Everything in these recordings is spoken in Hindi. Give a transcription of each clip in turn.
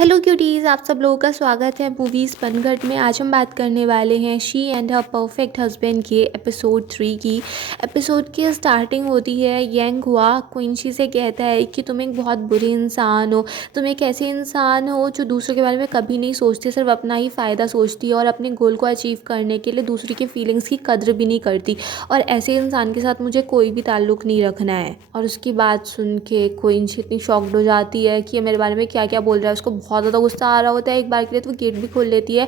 हेलो क्यूटीज़, आप सब लोगों का स्वागत है मूवीज़ पनघट में। आज हम बात करने वाले हैं she and her perfect husband के एपिसोड 3 की। एपिसोड की स्टार्टिंग होती है, यंग हुआ क्विंची से कहता है कि तुम एक बहुत बुरे इंसान हो। तुम एक ऐसे इंसान हो जो दूसरों के बारे में कभी नहीं सोचती, सिर्फ अपना ही फ़ायदा सोचती है और अपने गोल को अचीव करने के लिए दूसरे की फीलिंग्स की कद्र भी नहीं करती। और ऐसे इंसान के साथ मुझे कोई भी ताल्लुक़ नहीं रखना है। और उसकी बात सुन के क्विंची इतनी शॉक्ड हो जाती है कि ये मेरे बारे में क्या क्या बोल रहा है। उसको बहुत ज़्यादा गुस्सा आ रहा होता है। एक बार के लिए तो वो गेट भी खोल लेती है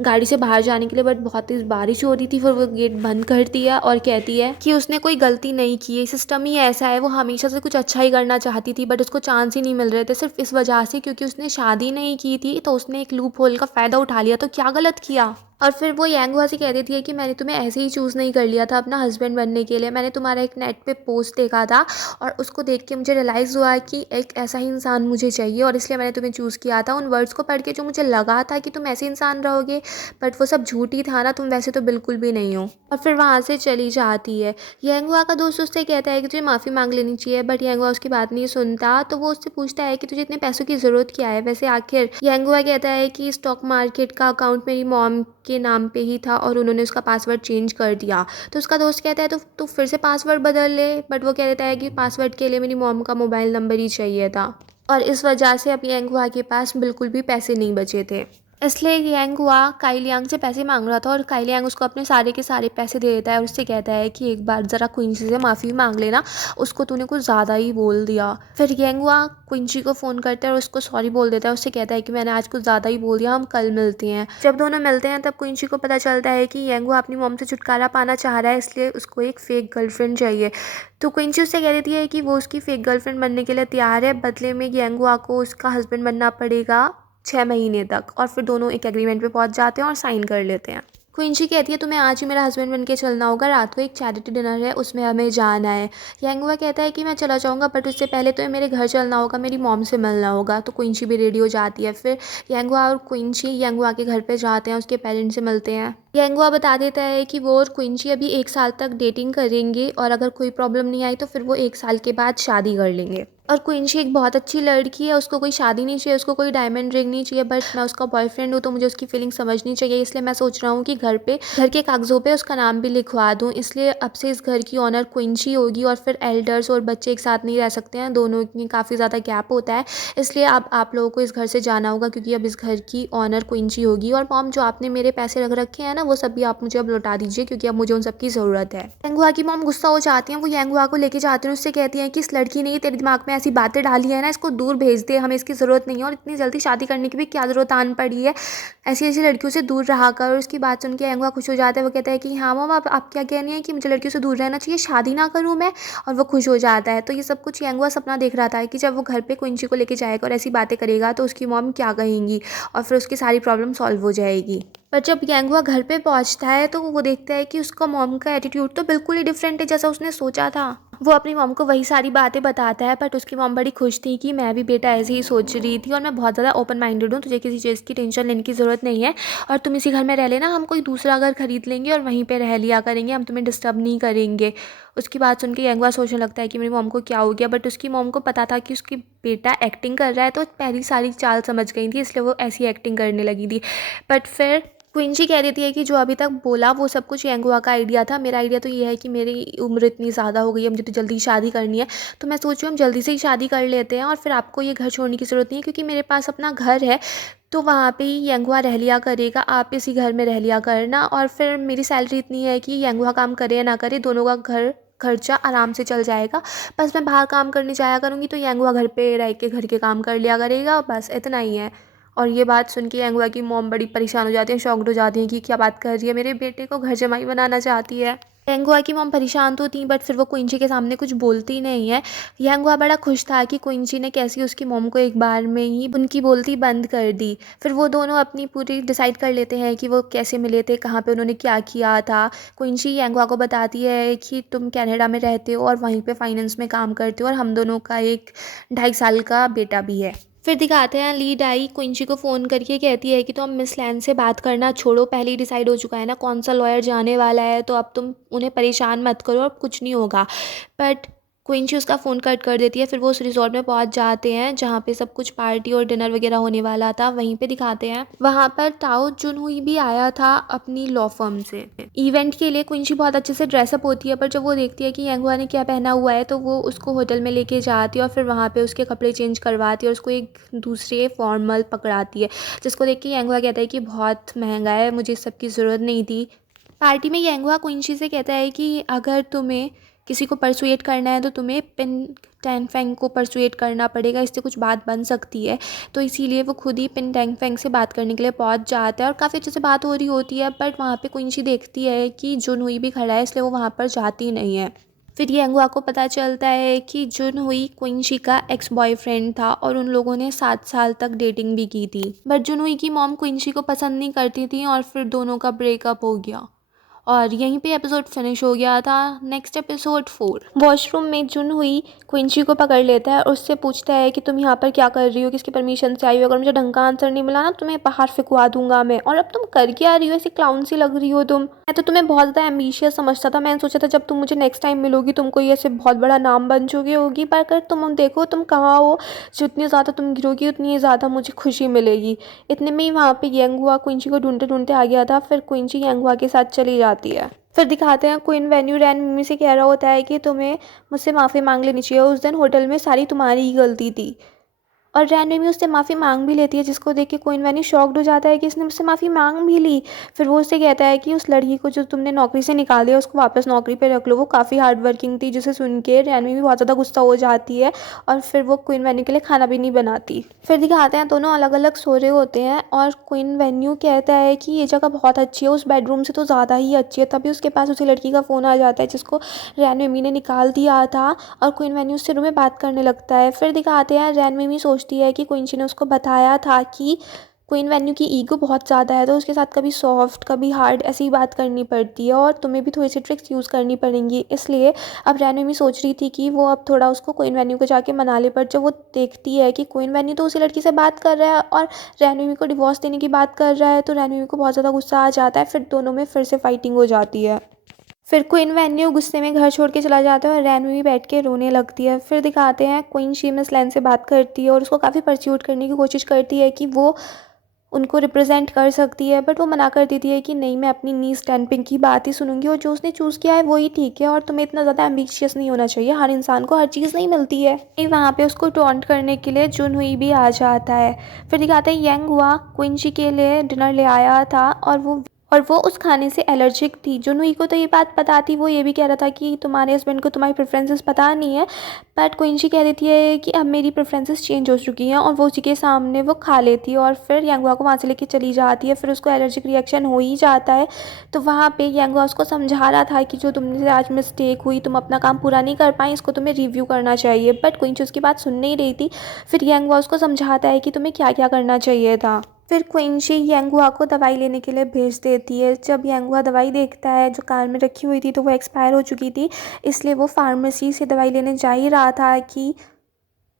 गाड़ी से बाहर जाने के लिए, बट बहुत तेज़ बारिश हो रही थी। फिर वो गेट बंद करती है और कहती है कि उसने कोई गलती नहीं की है, सिस्टम ही ऐसा है। वो हमेशा से कुछ अच्छा ही करना चाहती थी, बट उसको चांस ही नहीं मिल रहे थे, सिर्फ इस वजह से क्योंकि उसने शादी नहीं की थी। तो उसने एक लूप होल का फ़ायदा उठा लिया, तो क्या गलत किया। और फिर वो यांगवा से कह देती है कि मैंने तुम्हें ऐसे ही चूज़ नहीं कर लिया था अपना हस्बैंड बनने के लिए। मैंने तुम्हारा एक नेट पे पोस्ट देखा था और उसको देख के मुझे रियलाइज़ हुआ कि एक ऐसा ही इंसान मुझे चाहिए, और इसलिए मैंने तुम्हें चूज़ किया था। उन वर्ड्स को पढ़ के जो मुझे लगा था कि तुम ऐसे इंसान रहोगे, बट वो सब झूठ ही था ना, तुम वैसे तो बिल्कुल भी नहीं हो। और फिर वहाँ से चली जाती है। यांगवा का दोस्त उससे कहता है कि तुझे माफ़ी मांग लेनी चाहिए, बट यांगवा उसकी बात नहीं सुनता। तो वो उससे पूछता है कि तुझे इतने पैसों की ज़रूरत क्या है वैसे आखिर। यांगवा कहता है कि स्टॉक मार्केट का अकाउंट मेरी मॉम के नाम पे ही था और उन्होंने उसका पासवर्ड चेंज कर दिया। तो उसका दोस्त कहता है तो फिर से पासवर्ड बदल ले, बट वो कह देता है कि पासवर्ड के लिए मेरी मॉम का मोबाइल नंबर ही चाहिए था। और इस वजह से अब यांगवा के पास बिल्कुल भी पैसे नहीं बचे थे। इसलिए यांग हुआ काई लियांग से पैसे मांग रहा था, और काई लियांग उसको अपने सारे के सारे पैसे दे देता है और उससे कहता है कि एक बार ज़रा क्विंची से माफ़ी मांग लेना, उसको तूने कुछ ज़्यादा ही बोल दिया। फिर यांग हुआ क्विंची को फ़ोन करता है और उसको सॉरी बोल देता है। उससे कहता है कि मैंने आज कुछ ज़्यादा ही बोल दिया, हम कल मिलते हैं। जब दोनों मिलते हैं तब क्विंची को पता चलता है कि यांग हुआ अपनी मॉम से छुटकारा पाना चाह रहा है, इसलिए उसको एक फ़ेक गर्लफ्रेंड चाहिए। तो क्विंची उससे कह देती है कि वो उसकी फ़ेक गर्लफ्रेंड बनने के लिए तैयार है, बदले में यांग हुआ को उसका हस्बैंड बनना पड़ेगा 6 महीने तक। और फिर दोनों एक एग्रीमेंट पे पहुंच जाते हैं और साइन कर लेते हैं। क्विंची कहती है तुम्हें आज ही मेरा हस्बैंड बन के चलना होगा, रात को एक चैरिटी डिनर है उसमें हमें जाना है। यांगवा कहता है कि मैं चला जाऊंगा, बट उससे पहले तो मेरे घर चलना होगा, मेरी मॉम से मिलना होगा। तो क्विंची भी रेडी हो जाती है। फिर यांगवा और क्विंची यांगवा के घर पे जाते हैं, उसके पेरेंट्स से मिलते हैं। यांगवा बता देता है कि वो और क्विंची अभी 1 साल तक डेटिंग करेंगे, और अगर कोई प्रॉब्लम नहीं आई तो फिर वो 1 साल के बाद शादी कर लेंगे। और क्विंची एक बहुत अच्छी लड़की है, उसको कोई शादी नहीं चाहिए, उसको कोई डायमंड रिंग नहीं चाहिए, बट मैं उसका बॉयफ्रेंड हूँ तो मुझे उसकी फीलिंग समझनी चाहिए। इसलिए मैं सोच रहा हूँ कि घर के कागजों पे उसका नाम भी लिखवा दूँ। इसलिए अब से इस घर की ऑनर क्विंची होगी, और फिर एल्डर्स और बच्चे एक साथ नहीं रह सकते हैं, दोनों में काफ़ी ज़्यादा गैप होता है। इसलिए अब आप लोगों को इस घर से जाना होगा, क्योंकि अब इस घर की ऑनर क्विंची होगी। और मॉम, जो आपने मेरे पैसे रख रखे हैं ना, वो सब भी आप मुझे अब लौटा दीजिए, क्योंकि अब मुझे उन सब की ज़रूरत है। यांगवा की मॉम गुस्सा हो जाती हैं, वो यांगवा को लेके जाती हैं, उससे कहती हैं कि इस लड़की ने तेरे दिमाग में ऐसी बातें डाली है ना, इसको दूर भेज दे, हमें इसकी ज़रूरत नहीं है, और इतनी जल्दी शादी करने की भी क्या ज़रूरत आन पड़ी है, ऐसी ऐसी लड़कियों से दूर रहा कर। और उसकी बात सुन के यांगवा खुश हो जाता है। वो कहता है कि हाँ मॉम, आप क्या कहनी है कि मुझे लड़कियों से दूर रहना चाहिए, शादी ना करूँ मैं। और वो खुश हो जाता है। तो ये सब कुछ यांगवा सपना देख रहा था कि जब वो घर पे क्विंची को लेके जाएगा और ऐसी बातें करेगा तो उसकी मॉम क्या कहेंगी, और फिर उसकी सारी प्रॉब्लम सॉल्व हो जाएगी। पर जब यांगवा घर पे पहुंचता है तो वो देखता है कि उसका मॉम का एटीट्यूड तो बिल्कुल ही डिफरेंट है जैसा उसने सोचा था। वो अपनी मॉम को वही सारी बातें बताता है, बट उसकी मॉम बड़ी खुश थी कि मैं भी बेटा ऐसे ही सोच रही थी, और मैं बहुत ज़्यादा ओपन माइंडेड हूँ, तुझे किसी चीज़ की टेंशन लेने की ज़रूरत नहीं है, और तुम इसी घर में रह लेना, हम कोई दूसरा घर खरीद लेंगे और वहीं पे रह लिया करेंगे, हम तुम्हें डिस्टर्ब नहीं करेंगे। उसकी बात सुन के यांगवा सोचने लगता है कि मेरी मॉम को क्या हो गया, बट उसकी मॉम को पता था कि उसकी बेटा एक्टिंग कर रहा है, तो पहली सारी चाल समझ गई थी, इसलिए वो ऐसी एक्टिंग करने लगी थी। बट फिर क्विंची कह देती है कि जो अभी तक बोला वो सब कुछ यांगवा का आइडिया था, मेरा आइडिया तो ये है कि मेरी उम्र इतनी ज़्यादा हो गई है, मुझे तो जल्दी शादी करनी है, तो मैं सोच रही हूँ हम जल्दी से ही शादी कर लेते हैं, और फिर आपको ये घर छोड़ने की ज़रूरत नहीं है, क्योंकि मेरे पास अपना घर है, तो वहाँ पे ही यांगवा रह लिया करेगा, आप इसी घर में रह लिया करना। और फिर मेरी सैलरी इतनी है कि यांगवा काम करे या ना करे, दोनों का घर खर्चा आराम से चल जाएगा। बस मैं बाहर काम करने जाया करूँगी, तो यांगवा घर पे रह के घर के काम कर लिया करेगा, बस इतना ही है। और ये बात सुन के यांगवा की मॉम बड़ी परेशान हो जाती है, शॉक्ड हो जाती है कि क्या बात कर रही है, मेरे बेटे को घर जमाई बनाना चाहती है। यांगवा की मॉम परेशान तो थी, बट फिर वो क्विंची के सामने कुछ बोलती नहीं है। यांगवा बड़ा खुश था कि क्विंची ने कैसी उसकी मॉम को एक बार में ही उनकी बोलती बंद कर दी। फिर वो दोनों अपनी पूरी डिसाइड कर लेते हैं कि वो कैसे मिले थे, कहाँ पे उन्होंने क्या किया था। क्विंची यांगवा को बताती है कि तुम कनाडा में रहते हो और वहीं पे फाइनेंस में काम करते हो, और हम दोनों का एक 2.5 साल का बेटा भी है। फिर दिखाते हैं लीड आई क्विंची को फ़ोन करके कहती है कि तुम मिस लैन से बात करना छोड़ो, पहले ही डिसाइड हो चुका है ना कौन सा लॉयर जाने वाला है, तो अब तुम उन्हें परेशान मत करो, अब कुछ नहीं होगा। बट क्विंची उसका फ़ोन कट कर देती है। फिर वो उस रिज़ॉर्ट में पहुंच जाते हैं जहाँ पे सब कुछ पार्टी और डिनर वगैरह होने वाला था। वहीं पे दिखाते हैं वहाँ पर ताओ जुनहुई भी आया था अपनी लॉ फर्म से इवेंट के लिए। क्विंची बहुत अच्छे से ड्रेसअप होती है, पर जब वो देखती है कि यांगहुआ ने क्या पहना हुआ है तो वो उसको होटल में लेके जाती है और फिर वहाँ पे उसके कपड़े चेंज करवाती है और उसको एक दूसरे फॉर्मल पकड़ाती है, जिसको देख के यांगहुआ कहता है कि बहुत महंगा है, मुझे इस सब की ज़रूरत नहीं थी। पार्टी में यांगहुआ क्विंची से कहता है कि अगर तुम्हें किसी को परसुएट करना है तो तुम्हें पिन टैंग फेंग को परसुएट करना पड़ेगा, इससे कुछ बात बन सकती है। तो इसीलिए वो खुद ही पिन टैंग फेंग से बात करने के लिए पहुंच जाता है और काफ़ी अच्छे से बात हो रही होती है। बट वहाँ पे क्विंची देखती है कि जुनहुई भी खड़ा है, इसलिए वो वहाँ पर जाती नहीं है। फिर यांगहुआ को पता चलता है कि जुनहुई क्विंची का एक्स बॉयफ्रेंड था और उन लोगों ने 7 साल तक डेटिंग भी की थी। बट जुनहुई की मॉम क्विंची को पसंद नहीं करती थी और फिर दोनों का ब्रेकअप हो गया और यहीं पे एपिसोड फिनिश हो गया था। Next episode 4। वॉशरूम में जुनहुई क्विंची को पकड़ लेता है और उससे पूछता है कि तुम यहाँ पर क्या कर रही हो, किसकी परमिशन से आई हो, अगर मुझे ढंग का आंसर नहीं मिला ना तुम्हें बाहर फेंकवा दूंगा मैं, और अब तुम कर क्या रही हो, ऐसी क्लाउन सी लग रही हो तुम। मैं तो तुम्हें बहुत ज़्यादा एम्बिशियस समझता था, मैंने सोचा था जब तुम मुझे नेक्स्ट टाइम मिलोगी तुमको ये ऐसे बहुत बड़ा नाम बन चुकी होगी, पर अगर तुम देखो तुम कहाँ हो, जितनी ज़्यादा तुम गिरोगी उतनी ज़्यादा मुझे खुशी मिलेगी। इतने में ही वहाँ पे यांगहुआ क्विंची को ढूंढते ढूंढते आ गया था। फिर क्विंची यांगहुआ के साथ चली जाती है। फिर दिखाते हैं क्वीन वेन्यू रैन मिमी से कह रहा होता है कि तुम्हें मुझसे माफ़ी मांग लेनी चाहिए, उस दिन होटल में सारी तुम्हारी ही गलती थी। और रैन मिमी उससे माफ़ी मांग भी लेती है, जिसको देख के क्वीन वेन्यू शॉक्ड हो जाता है कि इसने मुझसे माफ़ी मांग भी ली। फिर वो उससे कहता है कि उस लड़की को जो तुमने नौकरी से निकाल दिया उसको वापस नौकरी पे रख लो, वो काफ़ी हार्ड वर्किंग थी। जिसे सुन के रैन मिमी बहुत ज़्यादा गुस्सा हो जाती है और फिर वो क्वीन वेन्यू के लिए खाना भी नहीं बनाती। फिर दिखाते हैं दोनों अलग अलग सो रहे होते हैं और क्वीन वेन्यू कहता है कि ये जगह बहुत अच्छी है, उस बेडरूम से तो ज़्यादा ही अच्छी है। तभी उसके पास उसी लड़की का फ़ोन आ जाता है जिसको रैन मिमी ने निकाल दिया था और क्वीन वेन्यू उससे रूम में बात करने लगता है। फिर दिखाते हैं रैन मिमी सोचती है कि क्विंची ने उसको बताया था कि क्वीन वेन्यू की ईगो बहुत ज़्यादा है, तो उसके साथ कभी सॉफ्ट कभी हार्ड ऐसी ही बात करनी पड़ती है और तुम्हें भी थोड़ी सी ट्रिक्स यूज़ करनी पड़ेंगी। इसलिए अब रैन मिमी सोच रही थी कि वो अब थोड़ा उसको क्वीन वेन्यू को जाके मना ले, पर जब वो देखती है कि क्वीन वेन्यू तो उसी लड़की से बात कर रहा है और रैन मिमी को डिवोर्स देने की बात कर रहा है, तो रैन मिमी को बहुत ज़्यादा गुस्सा आ जाता है। फिर दोनों में फिर से फाइटिंग हो जाती है। फिर क्वीन वेन्यू गुस्से में घर छोड़ के चला जाता है और रैन भी बैठ के रोने लगती है। फिर दिखाते हैं क्वीन शी मिस लैन से बात करती है और उसको काफ़ी परस्यूट करने की कोशिश करती है कि वो उनको रिप्रेजेंट कर सकती है, बट वो मना कर देती है कि नहीं, मैं अपनी नी स्टैंपिंग की बात ही सुनूंगी और जो उसने चूज़ किया है वही ठीक है और तुम्हें इतना ज़्यादा एम्बिशियस नहीं होना चाहिए, हर इंसान को हर चीज़ नहीं मिलती है। वहाँ पे उसको टॉन्ट करने के लिए जुनहुई भी आ जाता है। फिर दिखाते हैं यांगहुआ क्वीन शी के लिए डिनर ले आया था और वो उस खाने से एलर्जिक थी। जुनहुई को तो ये बात पता थी, वो ये भी कह रहा था कि तुम्हारे हस्बैंड को तुम्हारी प्रेफरेंसेस पता नहीं है, बट क्विंची कह देती है कि अब मेरी प्रेफरेंसेस चेंज हो चुकी हैं और वो उसी के सामने वो खा लेती है और फिर यांगहुआ को वहाँ से लेके चली जाती है। फिर उसको एलर्जिक रिएक्शन हो ही जाता है। तो वहाँ पे यांगहुआ उसको समझा रहा था कि जो तुमसे आज मिस्टेक हुई, तुम अपना काम पूरा नहीं कर पाई, इसको तुम्हें रिव्यू करना चाहिए, बट क्विंची उसकी बात सुन नहीं रही थी। फिर यांगहुआ उसको समझाता है कि तुम्हें क्या क्या करना चाहिए था। फिर क्विंची यांगहुआ को दवाई लेने के लिए भेज देती है। जब यांगहुआ दवाई देखता है जो कार में रखी हुई थी तो वो एक्सपायर हो चुकी थी, इसलिए वो फार्मेसी से दवाई लेने जा ही रहा था कि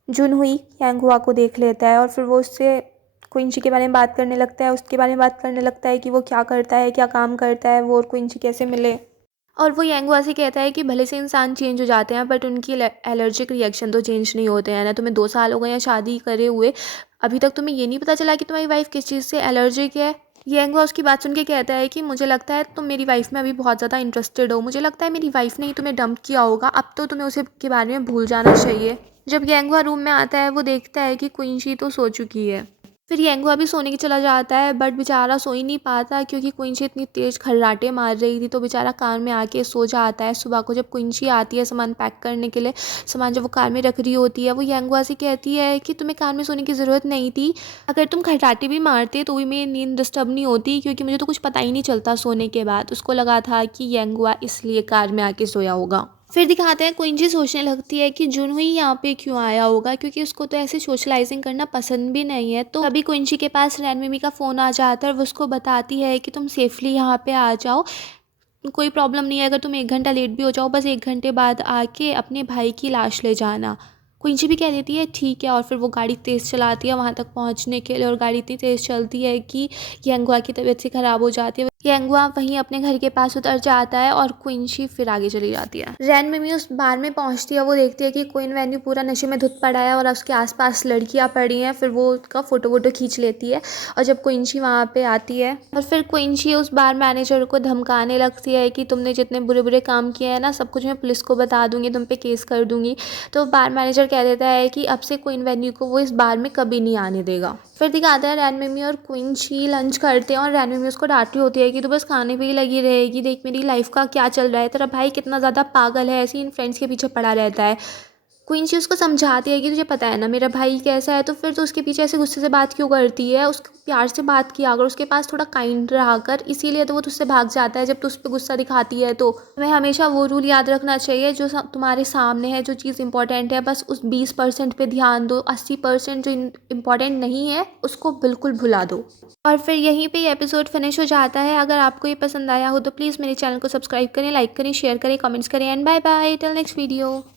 जुनहुई यांगहुआ को देख लेता है और फिर वो उससे क्विंची के बारे में बात करने लगता है, उसके बारे में बात करने लगता है कि वो क्या करता है, क्या काम करता है, वो और क्विंची कैसे मिले। और वो यांगहुआ से कहता है कि भले से इंसान चेंज हो जाते हैं बट उनकी एलर्जिक रिएक्शन तो चेंज नहीं होते हैं ना। तुम्हें 2 साल हो गए हैं शादी करे हुए, अभी तक तुम्हें ये नहीं पता चला कि तुम्हारी वाइफ किस चीज़ से एलर्जिक है। यांगहुआ उसकी बात सुन के कहता है कि मुझे लगता है तुम मेरी वाइफ में अभी बहुत ज़्यादा इंटरेस्टेड हो, मुझे लगता है मेरी वाइफ ने ही तुम्हें डंप किया होगा, अब तो तुम्हें उसे के बारे में भूल जाना चाहिए। जब यांगहुआ रूम में आता है वो देखता है कि क्विंची तो सो चुकी है। फिर यांगहुआ भी सोने के चला जाता है, बट बेचारा सो ही नहीं पाता क्योंकि क्विंची इतनी तेज़ खर्राटे मार रही थी, तो बेचारा कार में आके सो जाता है। सुबह को जब क्विंची आती है सामान पैक करने के लिए, सामान जब वो कार में रख रही होती है, वो यांगहुआ से कहती है कि तुम्हें कार में सोने की ज़रूरत नहीं थी, अगर तुम खर्राटे भी मारते तो भी मेरी नींद डिस्टर्ब नहीं होती, क्योंकि मुझे तो कुछ पता ही नहीं चलता सोने के बाद। उसको लगा था कि यांगहुआ इसलिए कार में आके सोया होगा। फिर दिखाते हैं क्विंची सोचने लगती है कि जुनहुई यहाँ पे क्यों आया होगा, क्योंकि उसको तो ऐसे सोशलाइजिंग करना पसंद भी नहीं है। तो अभी क्विंची के पास रैन मिमी का फ़ोन आ जाता है और वो उसको बताती है कि तुम सेफली यहाँ पे आ जाओ, कोई प्रॉब्लम नहीं है, अगर तुम 1 घंटा लेट भी हो जाओ बस 1 घंटे बाद आके अपने भाई की लाश ले जाना। क्विंची भी कह देती है ठीक है और फिर वो गाड़ी तेज़ चलाती है वहाँ तक पहुँचने के लिए, और गाड़ी इतनी तेज़ चलती है कि यांगहुआ की तबीयत से ख़राब हो जाती है। यांगवा वहीं अपने घर के पास उतर जाता है और क्विंशी फिर आगे चली जाती है। रैन मिमी उस बार में पहुंचती है, वो देखती है कि क्वीन वेन्यू पूरा नशे में धुत पड़ा है और उसके आसपास लड़कियां पड़ी हैं। फिर वो उसका फोटो वोटो खींच लेती है और जब क्विंशी वहाँ पे आती है और फिर क्विंशी उस बार मैनेजर को धमकाने लगती है कि तुमने जितने बुरे बुरे काम किए हैं ना, सब कुछ मैं पुलिस को बता दूंगी, तुम पे केस कर दूंगी। तो बार मैनेजर कह देता है कि अब से क्वीन वेन्यू को वो इस बार में कभी नहीं आने देगा। फिर दिखाता है रैन मिमी और क्विंशी लंच करते हैं और रैन मिमी उसको डांट रही होती है कि तू बस खाने पे ही लगी रहेगी, देख मेरी लाइफ का क्या चल रहा है, तेरा भाई कितना ज़्यादा पागल है, ऐसे ही इन फ्रेंड्स के पीछे पड़ा रहता है। क्विंसी उसको समझाती है कि तुझे पता है ना मेरा भाई कैसा है, तो फिर तो उसके पीछे ऐसे गुस्से से बात क्यों करती है, उसको प्यार से बात किया अगर, उसके पास थोड़ा काइंड रहा कर, इसीलिए तो वो तुझसे भाग जाता है जब तू उस पर गुस्सा दिखाती है। तो हमें हमेशा वो रूल याद रखना चाहिए, जो तुम्हारे सामने है, जो चीज़ इंपॉर्टेंट है बस उस 20% पे ध्यान दो, 80% जो इम्पॉर्टेंट नहीं है उसको बिल्कुल भुला दो। और फिर यहीं पे ये एपिसोड फिनिश हो जाता है। अगर आपको ये पसंद आया हो तो प्लीज़ मेरे चैनल को सब्सक्राइब करें, लाइक करें, शेयर करें, कमेंट्स करें and bye bye till next video.